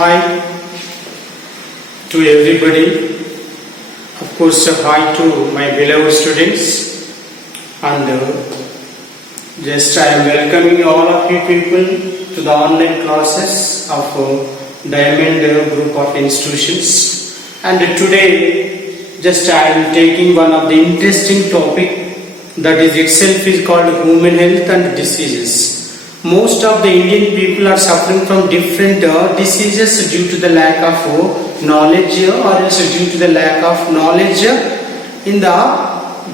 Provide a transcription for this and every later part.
Hi to everybody. Of course, hi to my beloved students. And just I am welcoming all of you people to the online classes of Diamond Group of Institutions. And today, just I am taking one of the interesting topic that is itself is called human health and diseases. Most of the Indian people are suffering from different diseases due to the lack of knowledge or else due to the lack of knowledge in the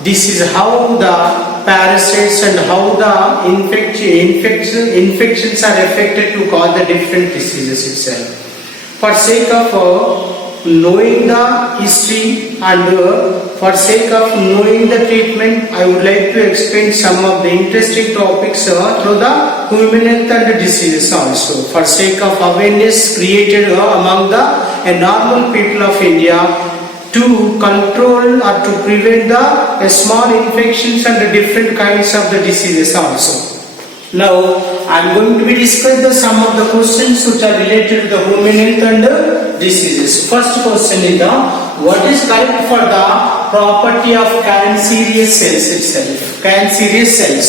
disease, how the parasites and how the infections are affected to cause the different diseases itself. For sake of knowing the history and for sake of knowing the treatment, I would like to explain some of the interesting topics through the human health and diseases also. For sake of awareness created among the normal people of India to control or to prevent the small infections and the different kinds of the diseases also. Now, I am going to be discussing some of the questions which are related to the human health and diseases. First question is what is correct for the property of cancerous cells itself? Cancerous cells.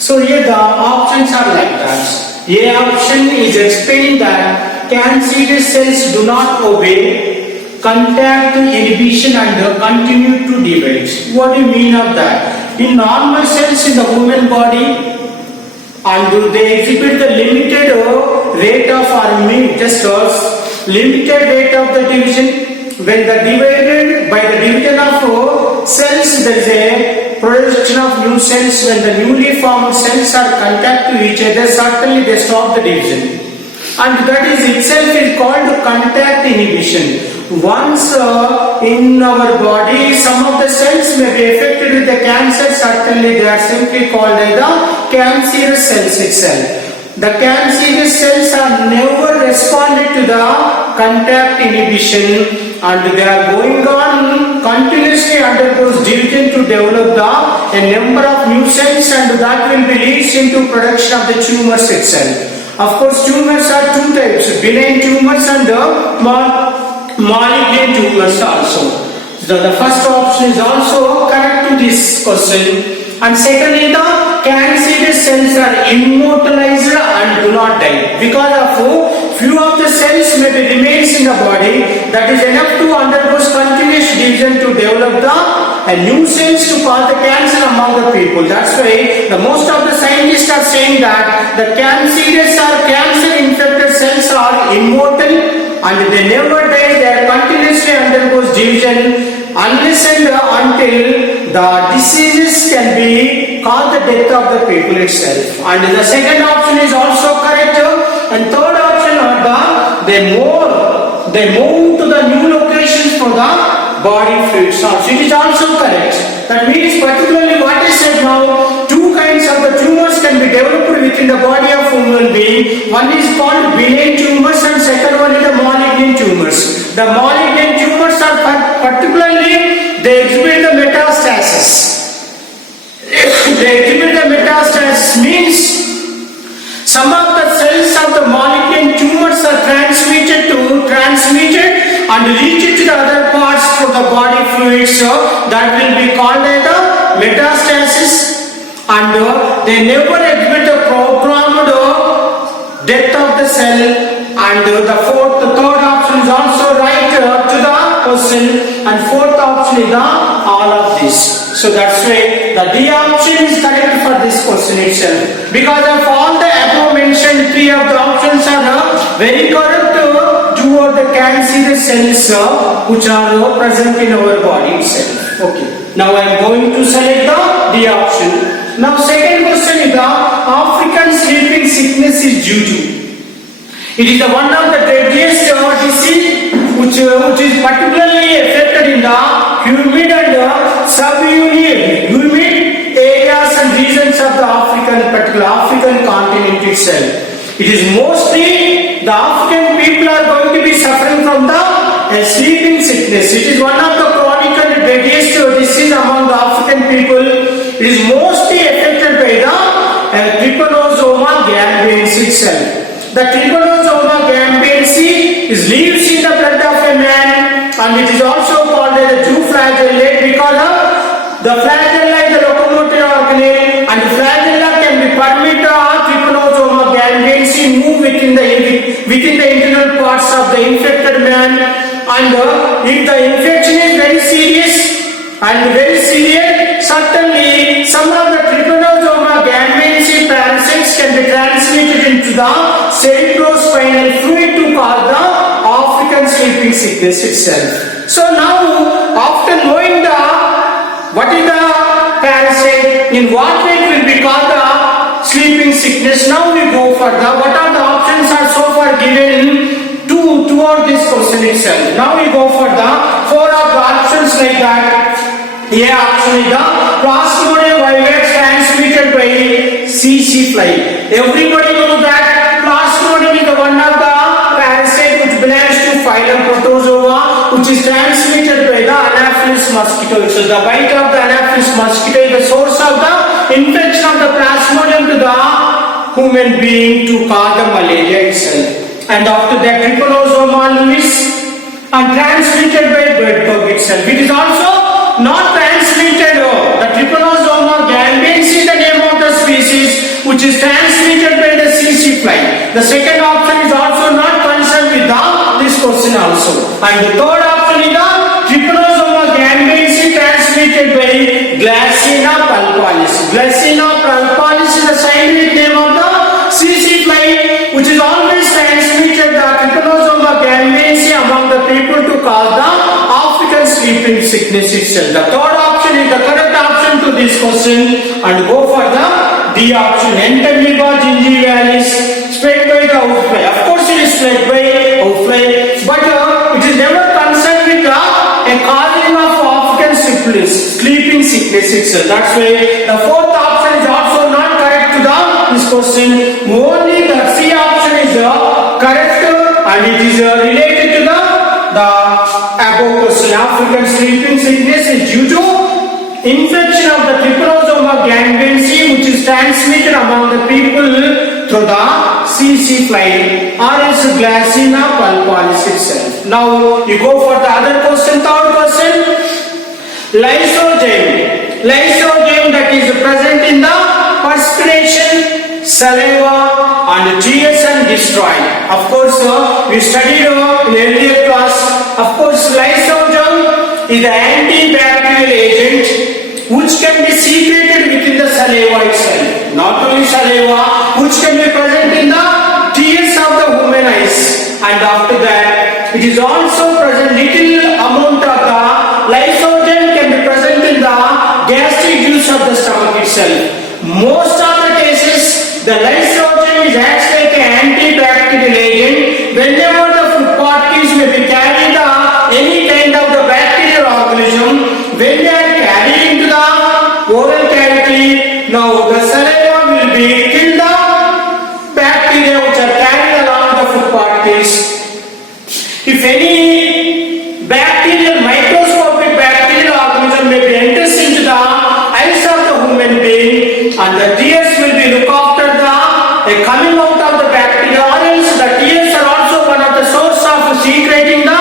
So here the options are like that. A option is explaining that cancerous cells do not obey contact inhibition and continue to divide. What do you mean of that? In normal cells in the human body, and they exhibit the limited rate of limited rate of the division. When the divided by the division of cells, there is a production of new cells. When the newly formed cells are contact to each other, certainly they stop the division, and that is itself is called contact inhibition. Once in our body some of the cells may be affected with the cancer, certainly they are simply called as the cancerous cells itself. The cancerous cells are never responded to the contact inhibition, and they are going on continuously undergoes division to develop a number of new cells, and that will be leads into production of the tumors itself. Of course, tumors are two types: benign tumors and malignant tumors also. So the first option is also correct to this question. And secondly, the cancerous cells are immortalized and do not die. Because of few of the cells may be remains in the body, that is enough to undergo continuous division to develop the new cells to cause the cancer among the people. That's why the most of the scientists are saying that the cancerous or cancer infected cells are immortal and they never die, they are continuously undergoes division unless and until the diseases can be cause the death of the people itself. And the second option is also correct, and third option are they move to the new locations for the body fluids also. It is also correct. That means particularly what I said now, two kinds of the tumors can be developed within the body of human being. One is called benign tumors and second one is the malignant tumors. The malignant tumors are particularly, they exhibit the metastasis. They exhibit the metastasis means some of the cells of the malignant tumors are transmitted and reach to the other parts of the body fluids, so that will be called as the metastasis, and they never exhibit a programmed death of the cell. And the third option is also right to the question, and fourth option is all of this. So that's why the D option is correct for this question itself, because of all the above mentioned three of the options are very correct toward the cancerous cells which are present in our body itself. Okay. Now I am going to select the D option. Now second question is the African sleeping sickness is due to. It is the one of the deadliest disease which is particularly affected in the humid and sub-humid areas and regions of the particular African continent itself. It is mostly the African people are going to be suffering from the sleeping sickness. It is one of the chronic and deadliest disease among the African people. It is mostly affected by the Trypanosoma gambiense itself. The Trypanosoma gambiense and it is also called as the flagellate because of the flagella is the locomotive organelle, and the flagella can be permitted trypanosoma gambiense move within the internal parts of the infected man, and if the infection is very serious, certainly some of the trypanosoma gambiense parasites can be transmitted into the cerebrospinal fluid to cause the African sleeping sickness itself. So now, after knowing what is the parasite, in what way it will be called the sleeping sickness, now we go for what are the options are so far given toward this question itself. Now we go for the 4 of the options like that. A option is the Plasmodium vivax transmitted by CC fly. Everybody knows that Plasmodium is one of the parasite which belongs to phylum Protozoa, which is transmitted by the Anopheles mosquito. So the bite of the Anopheles mosquito is the source of the infection of the Plasmodium to the human being to cause the malaria itself. And after that, Trypanosoma luis and transmitted by bedbug itself. It is also not transmitted. The Trypanosoma gambiense is the name of the species which is transmitted by the CC fly. The second option is also not concerned with this question also. And the third option is the Trypanosoma gambiense transmitted by Glossina pulpalis. Glossina pulpalis is the scientific name of the CC fly, which is always transmitted the Trypanosoma gambiense among the people to cause the African sleeping sickness itself. The third option is the correct option to this question, and go for the D option. Entamoeba gingivalis spread by the housefly. Of course, it is spread by housefly, but it is never concerned with a causing of African sleeping sickness itself. That's why the fourth option is also not correct to this question. Only the C option is correct, and it is related to the above question. African sleeping sickness is due to infection of the Trypanosoma gambiense, which is transmitted among the people through the CC fly or else Glossina pulpalis itself. Now you go for the other question, third question. Lysozyme that is present in the perspiration, saliva and tears and destroy. Of course, we studied in earlier class. Of course, lysozyme is the antibacterial agent which can be secreted within the saliva itself. Not only saliva, which can be present in the tears of the human eyes, and after that, it is also present. Little amount of the lysozyme can be present in the gastric juice of the stomach itself. Most of the cases, the lysozyme is acts like an antibacterial agent. Whenever the food particles may be carried any kind of the bacterial organism, when they are carried into the oral cavity, now the saliva will be kill the bacteria which are carried along the food particles. If any microscopic bacterial organism may be enters into the eyes of the human being, and the tears will be look after the coming out of the bacteria, or else the tears are also one of the source of secreting the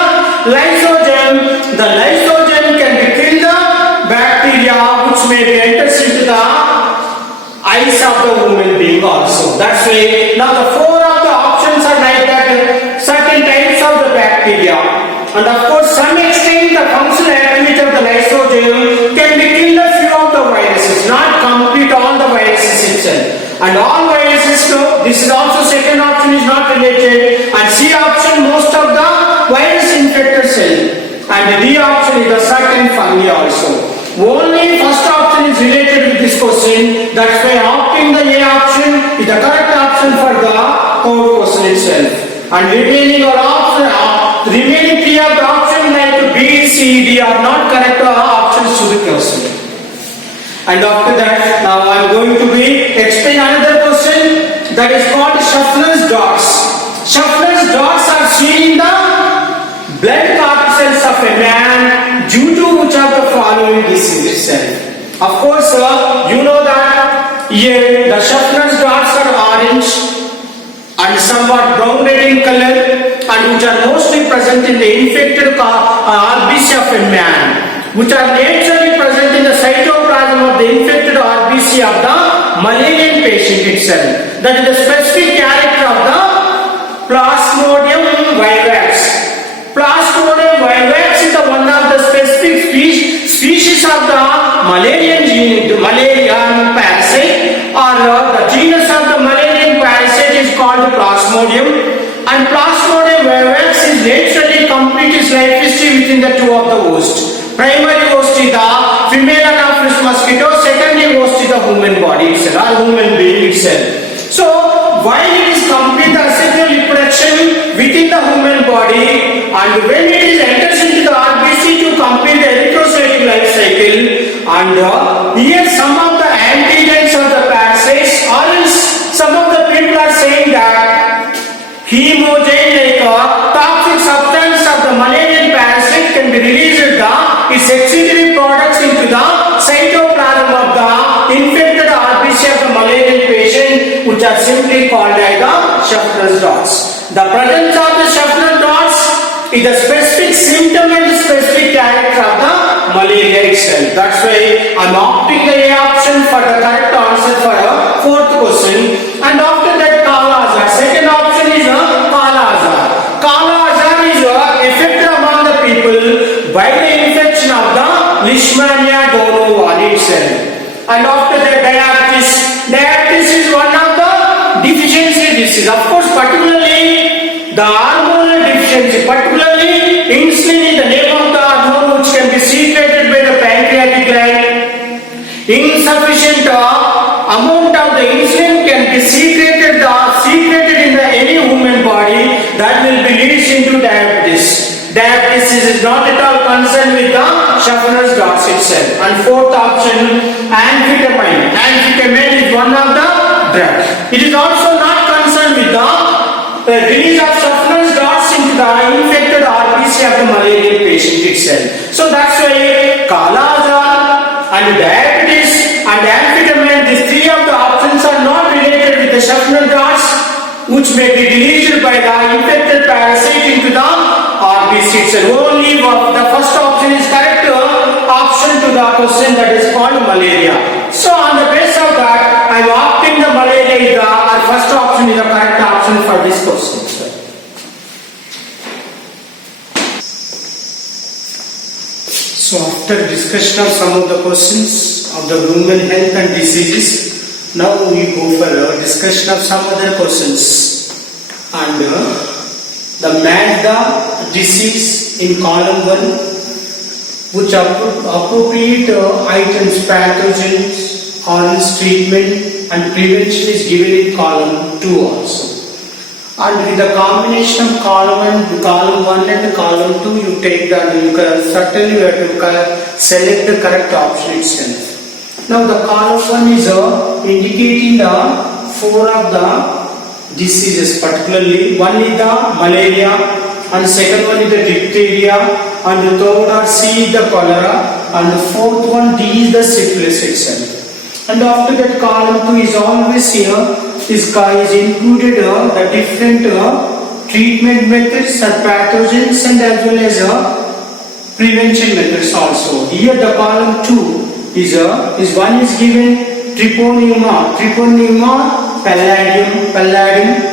lysozyme. The lysozyme can be kill the bacteria which may be enters into the eyes of the human being also. That's why now the 4 of the options are like that. Certain types of the bacteria, and of course some extent the functional activity of the lysozyme can be kill a few of the viruses, not complete all the viruses itself. And all viruses, this is also second option is not related, and C option most of the virus infected cell, and D option is the certain fungi also. Only first option is related with this question. That's why opting the A option is the correct option for the third question itself. And remaining 3 of the option like B, C, D are not correct options to the question. And after that, now I am going to explain another question that is called Shuffler's dots. Shuffler's dots are seen in the blood corpuscles of a man due to which of the following disease itself. Of course, you know that here the Shuffler's dots are orange and somewhat brown red in color, and which are mostly present in the infected RBC of a man, which are naturally present in the cytoplasm of the infected RBC of the Malayalian patient itself. That is the specific character of the Plasmodium vivax. Plasmodium vivax is the one of the specific species of the Malarian parasite, or the genus of the Malarian parasite is called Plasmodium. And Plasmodium vivax is naturally complete its life history within the two of the host. Primary host is the female Anopheles mosquito, secondary host is the human body itself, or human being itself. So, while it is complete the sexual reproduction within the human body, and when it is enters into the RBC to complete the erythrocytic life cycle, and here some of the antigens of the parasites, or else some of the people are saying that hemogen, like a toxic substance of the Malayalian parasite, can be released its excretory products into the cytoplasm of the infected RBC of the Malayalian patient, which are simply called as the Schaffner's dots. The presence of the Schaffner dots is the specific symptom and the specific character of the malaria itself. That's why I am opting the A option for the correct answer for a fourth question. And after that, Kala Azar. Second option is Kala Azar. Kala Azar is affected among the people by the infection of the Leishmania donovale itself. And after that, diabetes. Diabetes is one of the deficiency disease. Of course, particularly the hormonal deficiency, particularly insulin is the name of the hormone which can be secreted by the pancreatic gland. Insufficient amount of the insulin can be secreted in the any human body, that will be leads into diabetes. Diabetes is not at all concerned with the Schaffner's dots itself. And fourth option, amphetamine. Amphetamine is one of the drugs. It is also not concerned with the release of Schaffner's dots into the infected RBC of the Malarian patient itself. So that's why Kala Azar and diabetes and amphetamine, these three of the options are not related with the Schaffner dots, which may be released by the infected parasite into the RBC itself. Only the first option is correct option to the question, that is called malaria. So on the basis of that, I am opting the malaria is our first option is the correct option for this question. So after discussion of some of the questions of the human health and diseases, now we go for a discussion of some other questions. And the Magda disease in column 1, which appropriate items, pathogens, causes, treatment and prevention is given in column 2 also. And with the combination of column 1 and column 2, you take that, certainly you have to select the correct option itself. Now the column 1 is indicating the 4 of the diseases, particularly one is the malaria, and second one is the diphtheria, and the third or C is the cholera, and the fourth one D is the syphilis itself. And after that, column 2 is always here, is included the different treatment methods or pathogens, and as well as prevention methods also. Here the column 2 is one is given Treponema pallidum.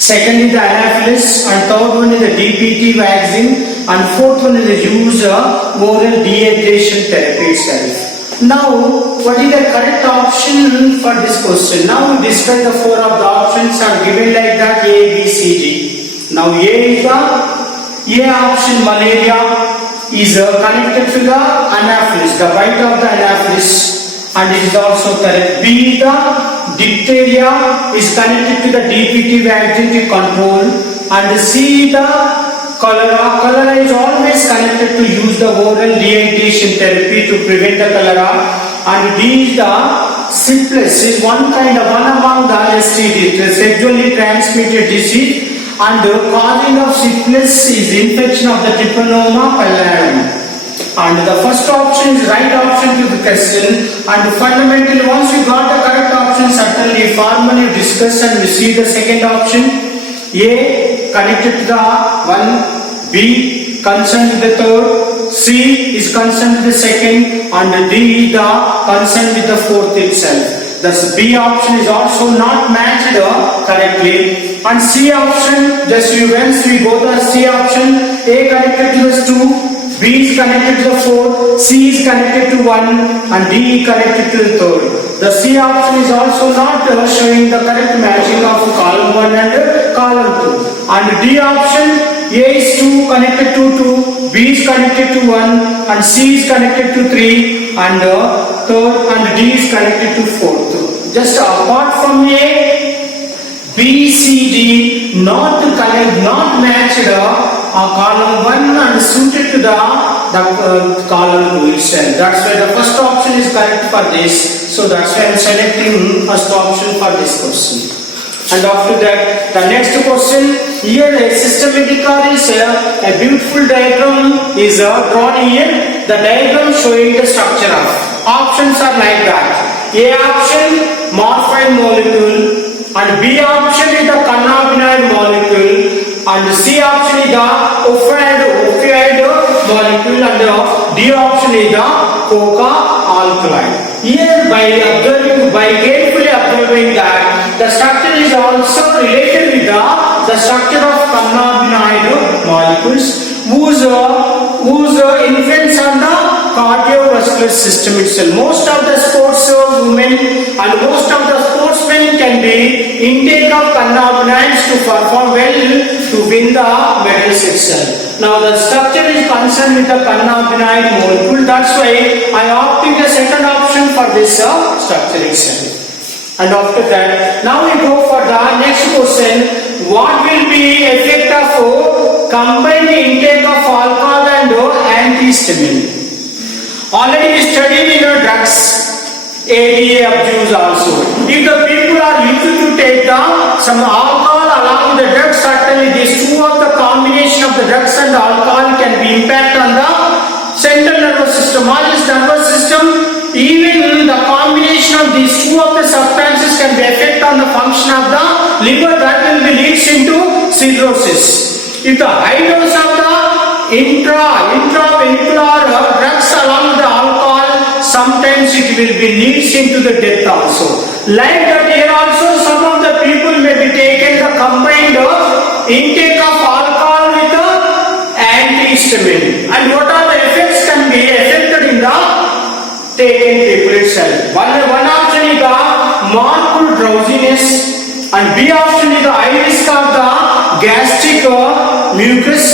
Second is the Anopheles, and third one is the DPT vaccine, and fourth one is the use of oral dehydration therapy itself. Now, what is the correct option for this question? Now we discuss the 4 of the options are given like that, A, B, C, D. Now A is the A option, malaria is connected to the Anopheles, the bite of the Anopheles, and it is also correct. B is the diphtheria is connected to the DPT vaccine to control, and C is the cholera. Cholera is always connected to use the oral dehydration therapy to prevent the cholera, and D is the syphilis is one among the STD, the sexually transmitted disease, and the causing of syphilis is infection of the Treponema pallidum. And the first option is right option to the question, and fundamentally once we got the correct option, certainly formally discuss and we see the second option, A connected to the one, B concerned with the third, C is concerned with the second, and D is the concerned with the fourth itself. Thus B option is also not matched correctly. And C option, just once we go the C option, A connected to the 2, B is connected to the 4, C is connected to 1, and D connected to the third. The C option is also not showing the correct matching of column 1 and column 2. And D option, A is 2 connected to 2, B is connected to 1, and C is connected to 3, and third and D is connected to 4th. Just apart from A, B, C, D not connect, not matched column 1 and suited to the column 2 itself. That's why the first option is correct for this. So that's why I am selecting first option for this question. And after that, the next question, here a systematic is a beautiful diagram is drawn here. The diagram showing the structure of options are like that. A option, morphine molecule, and B option is the cannabinoid molecule, and C option is the opioid molecule, and D option is the coca alkali. Here by carefully observing that the structure is also related with the structure of cannabinoid molecules whose influence on the cardiovascular system itself. Most of the sports women and most of the sportsmen can be intake of cannabinoids to perform well to win the medals itself. Now the structure is concerned with the cannabinoid molecule. That's why I opted the second option for this structure itself. And after that, now we go for the next question. What will be effect of combined intake of alcohol and antihistamine? Already we studied in drugs, ADA abuse also. If the people are used to take some alcohol along with the drugs, certainly these two of the combination of the drugs and the alcohol can be impact on the central nervous system. All this nervous system, even the combination of these two of the substances can be affect on the function of the liver, that will be leads into cirrhosis. If the high dose of the intraventricular drugs along with the alcohol, sometimes it will be leads into the death also. Like that here also some of the people may be taken the combined intake of alcohol with the antihistamine. And what are the effects can be affected in the taken people itself. One option is the marked drowsiness, and B option is the high risk of the gastric mucus,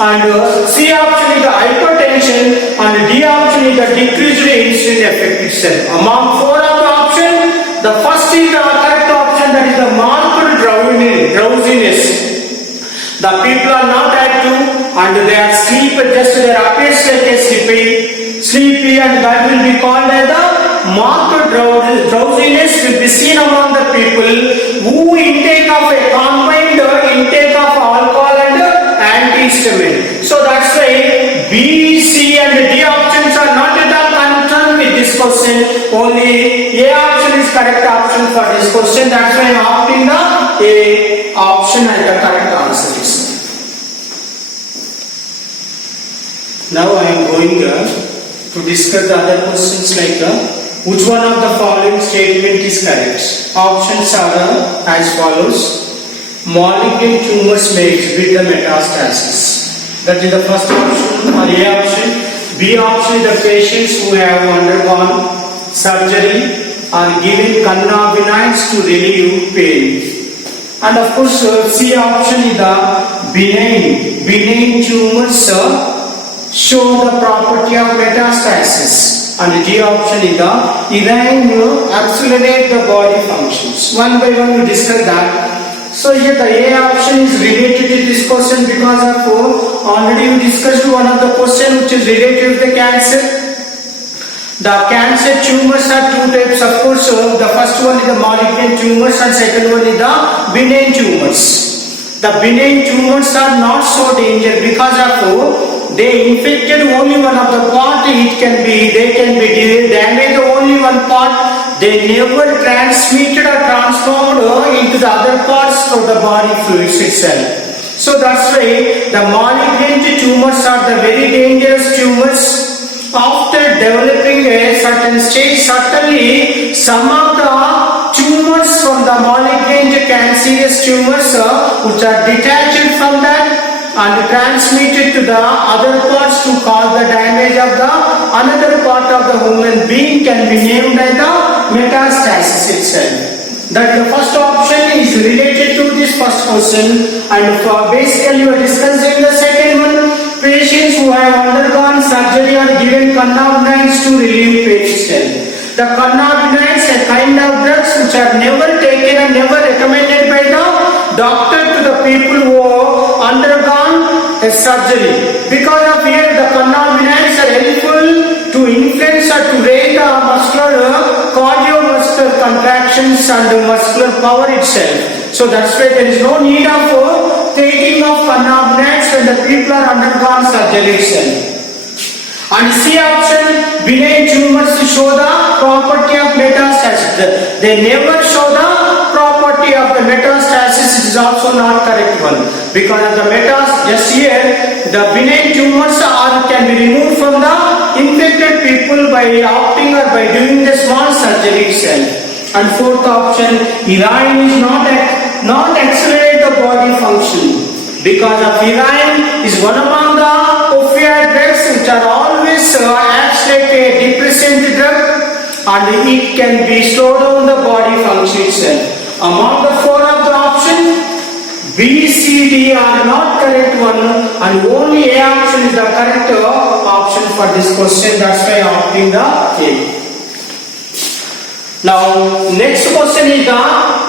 and C option is the hypertension, and D option is the decreased insulin effect itself. Among four of the options, the first is the correct option, that is the marked drowsiness. The people are not active and they are sleep, just their appears like a sleepy, and that will be called as the marked drowsiness will be seen among the people who intake of a combined intake of alcohol and antihistamine. So that's why B, C and D options are not at all concerned with this question. Only A option is correct option for this question. That's why I am opting the A option as the correct answer is. Now I am going to discuss the other questions like which one of the following statement is correct. Options are as follows. Malignant tumors may exhibit the metastasis. That is the first option or A option. B option is the patients who have undergone surgery are given cannabinoids to relieve pain. And of course C option is the benign tumors show the property of metastasis, and D option is the Iran accelerate the body functions. One by one we discuss that. So here the A option is related to this question because of already we discussed one of the question which is related to the cancer. The cancer tumors are two types, of course. The first one is the malignant tumors and second one is the benign tumors. The benign tumors are not so dangerous because of they infected only one of the part. They can be damaged only one part. They never transmitted or transformed into the other parts of the body fluids itself. So that's why the malignant tumors are the very dangerous tumors. After developing a certain stage, certainly some of the tumors from the malignant cancerous tumors which are detached from that and transmitted to the other parts to cause the damage of the another part of the human being can be named as the metastasis itself. That the first option is related to this first question, and for basically we are discussing the second one. Patients who have undergone surgery are given cannabinoids to relieve pain itself. The cannabinoids are kind of drugs which are never taken and never recommended by the doctor to the people who have undergone a surgery. Because of here the cannabinoids are helpful to influence or to raise the muscular cardiovascular contractions and the muscular power itself. So that's why there is no need of taking of cannabinoids when the people are undergone surgery itself. And C option, benign tumors show the property of metastasis. They never show the property of the metastasis. It is also not correct one. Because of the metastasis, just here, the benign tumors can be removed from the infected people by opting or by doing the small surgery itself. And fourth option, heroin is not accelerate the body function. Because of heroin is one among the opioid drugs which are always acts like a depressant drug, and it can be slow down the body function itself. Among the four of the option, B, C, D are not correct one, and only A option is the correct option for this question. That's why I am opting the A. Now, next question is the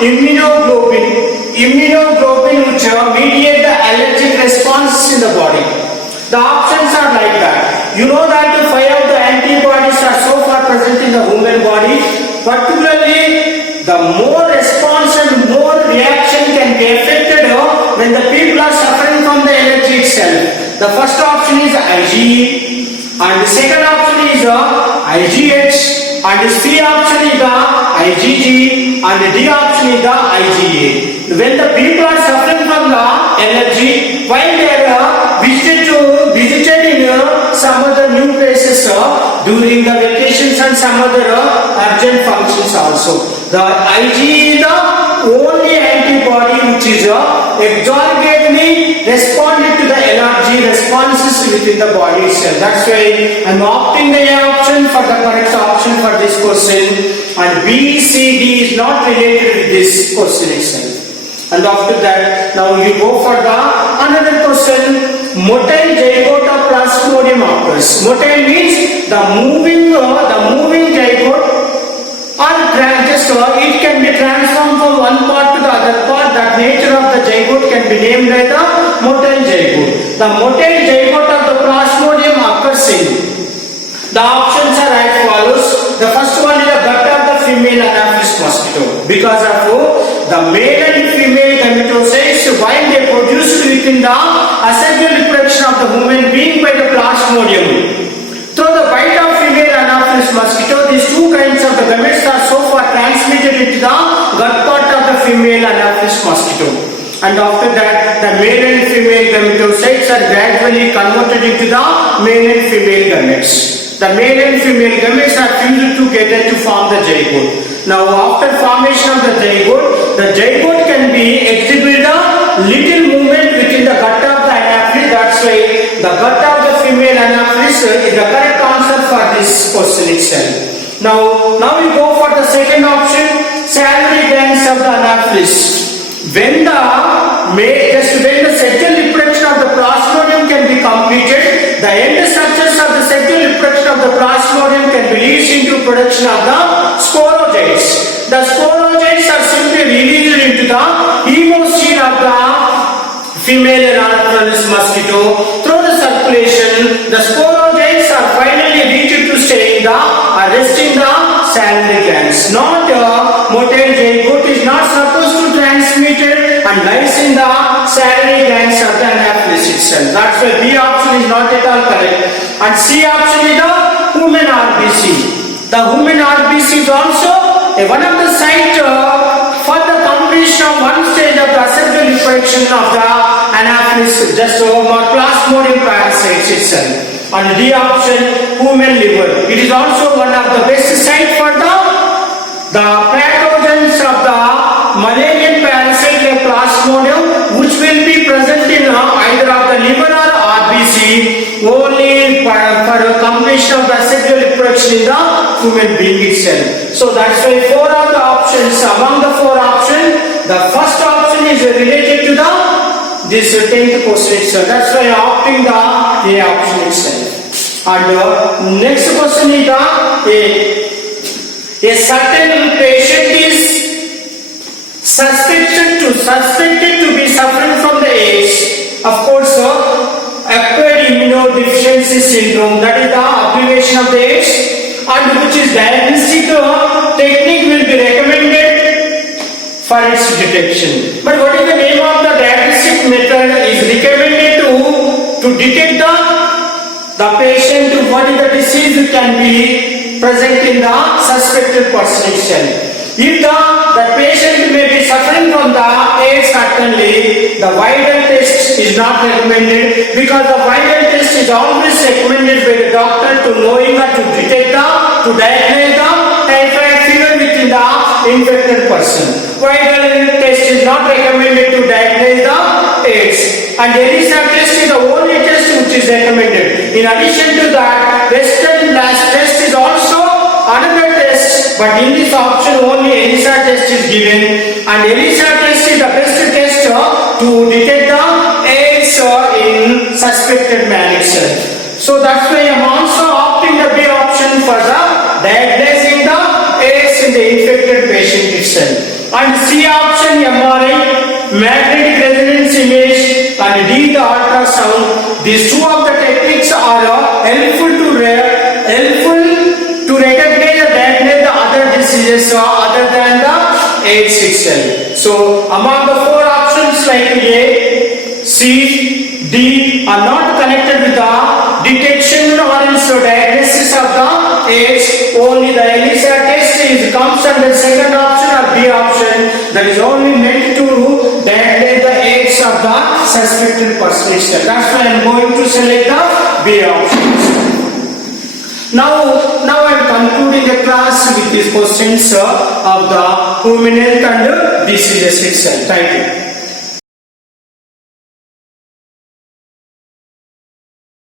immunoglobulin. Immunoglobulin which mediate the allergic responses in the body. The options are like that. You know that 5 of the antibodies are so far present in the human body. Particularly, the more response and more reaction can be affected when the people are suffering from the allergy itself. The first option is IgE, and the second option is IgH. And the C option is the IgG, and the D option is the IgA. When the people are suffering from the allergy, while they are visited in some other new places during the vacations and some other urgent functions also, the IgE is the only antibody which is exogenely responding to the allergy responses within the body itself. That's why I am opting the A option for the correct option for this question, and B, C, D is not related with this question itself. And after that, now you go for the another question. Motile zygote of Plasmodium occurs. Motile means the moving zygote, or just it can be transformed from one part to the other part. That nature of the zygote can be named as the motile zygote. The motile zygote of the Plasmodium occurs in. The options are as follows. The first one is the gut of the female Anopheles mosquito. Because of the male and female gametocytes, while they produced within the asexual reproduction of the human being by the Plasmodium. Through the bite of female Anopheles mosquito, these two kinds of the gametes are so far transmitted into the gut part of the female Anopheles mosquito. And after that, the male and female gametocytes are gradually converted into the male and female gametes. The male and female gametes are fused together to form the zygote. Now, after formation of the zygote can be exhibit a little movement within the gut of the Anopheles. That's why the gut of the female Anopheles is the correct answer for this question itself. Now we go for the second option, salivary glands of the Anopheles. When the sexual reproduction of the Plasmodium can be completed, the end structures of the sexual reproduction of the Plasmodium can be released into production of the sporozoites. The sporozoites are simply released into the hemosphere of the female Anopheles mosquito through the circulation. The sporozoites are finally reached to stay in the rest in the salivary glands. Not motile zygote is not supposed to transmit it and lies in the salivary glands of the Anopheles itself. That's why B option is not at all correct. And C option is the human RBC. The human RBC is also one of the site for the completion of one stage of the asexual reproduction of the Anaphylaxis, just over Plasmodium parasites itself. And D option, human liver. It is also one of the best site for the pathogens of the Mammalian parasite like Plasmodium, which will be present in either of the liver or RBC, only for a completion of the sexual reproduction in the human being itself. So that's why 4 are the options. Among the 4 options, the first option is related to this 10th question itself. That's why opting the A option itself. And next question is a certain patient is suspected to be suffering from the AIDS. Of course, acquired immunodeficiency syndrome, that is the abbreviation of the AIDS, and which is diagnostic technique will be recommended for its detection. But what is the name of the diagnostic method is recommended to detect the patient what is the disease can be present in the suspected person itself. If the patient may be suffering from the AIDS, certainly the viral test is not recommended, because the viral test is always recommended by the doctor to knowing to detect to diagnose the typhoid fever within the infected person. Viral test is not recommended to diagnose the AIDS, and ELISA test is the only test which is recommended. In addition to that, Western blast test is also another test, but in this option only ELISA test is given, and ELISA test is the best test to detect the AIDS in suspected man itself. So that's why I am also opting the B option for the diagnosing the AIDS in the infected patient itself. And C option, MRI, magnetic resonance image, and D the ultrasound. These 2 of the techniques are helpful to recognize and diagnose the other diseases other than the AIDS itself. So among the 4 options like A, C, D are not connected with the detection or also diagnosis of the AIDS. Only the ELISA test comes under second option or B option, that is only meant to diagnose the AIDS of the suspected person itself. That's why I am going to select the B option. Now I am concluding the class with these questions of the human health and diseases itself. Thank you.